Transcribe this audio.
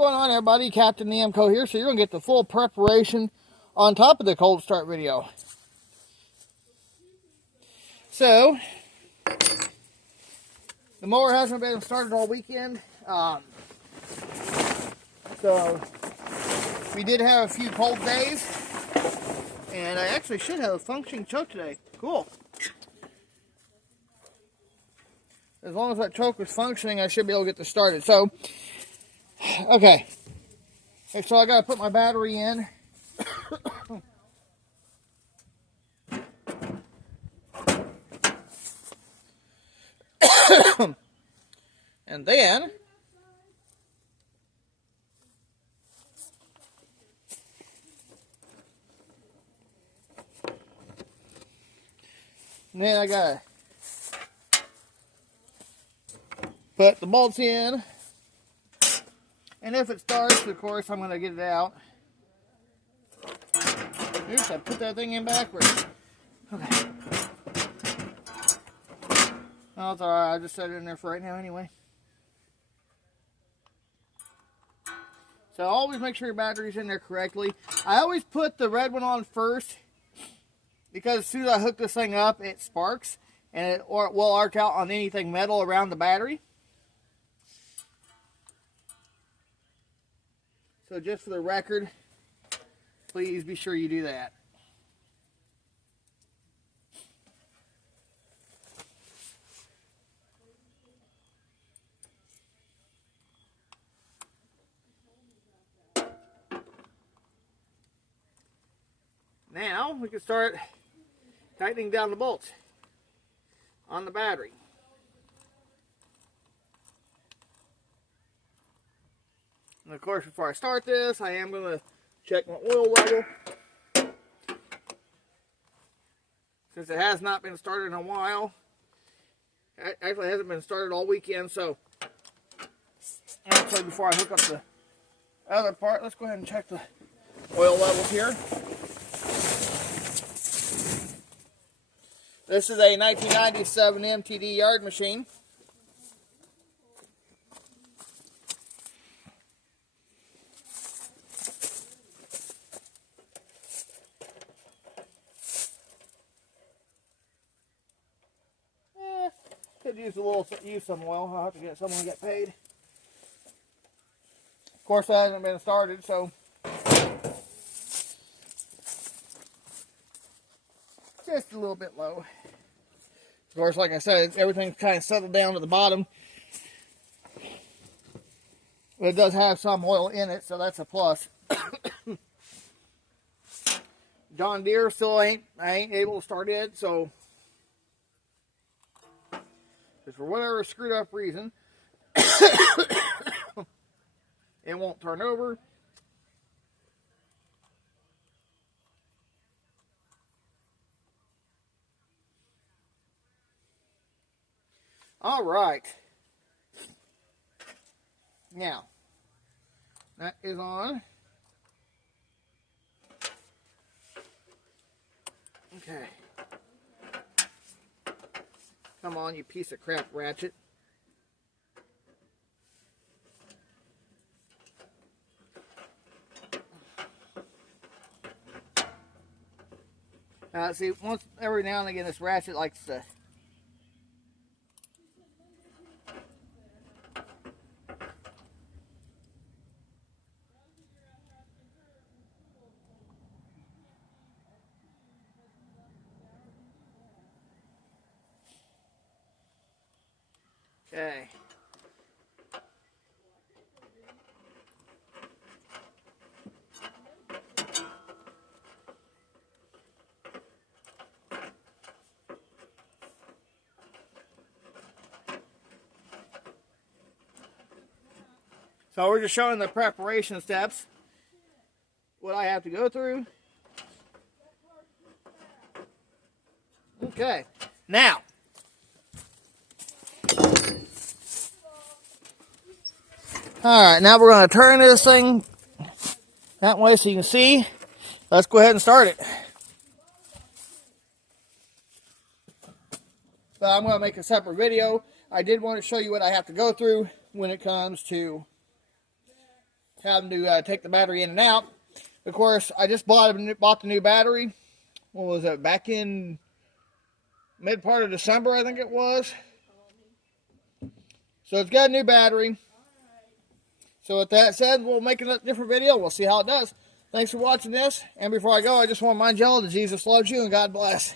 What's going on, everybody? Captain Namco here. So you're going to get the full preparation on top of the cold start video. So the mower hasn't been started all weekend. So we did have a few cold days, and I actually should have a functioning choke today. Cool. As long as that choke was functioning, I should be able to get this started. So, okay. So I got to put my battery in. And then I got to put the bolts in. And if it starts, of course, I'm going to get it out. Oops, I put that thing in backwards. Okay. Oh, it's alright. I'll just set it in there for right now anyway. So always make sure your battery's in there correctly. I always put the red one on first, because as soon as I hook this thing up, it sparks, and it will arc out on anything metal around the battery. So just for the record, please be sure you do that. Now we can start tightening down the bolts on the battery. And of course, before I start this, I am going to check my oil level. Since it has not been started in a while. Actually, it hasn't been started all weekend, so actually, before I hook up the other part, let's go ahead and check the oil levels here. This is a 1997 MTD yard machine. Could use some oil. I'll have to get someone to get paid. Of course, that hasn't been started, so just a little bit low. Of course, like I said, everything's kind of settled down to the bottom. But it does have some oil in it, so that's a plus. John Deere still I ain't able to start it, so just for whatever screwed up reason, it won't turn over. All right. Now, that is on. Okay. Come on, you piece of crap ratchet. See, every now and again, this ratchet likes to okay. So we're just showing the preparation steps, what I have to go through. Okay, now, alright, now we're going to turn this thing that way so you can see. Let's go ahead and start it. But I'm going to make a separate video. I did want to show you what I have to go through when it comes to having to take the battery in and out. Of course, I just bought the new battery. What was it? Back in mid part of December, I think it was. So it's got a new battery. So with that said, we'll make a different video. We'll see how it does. Thanks for watching this. And before I go, I just want to remind y'all that Jesus loves you and God bless.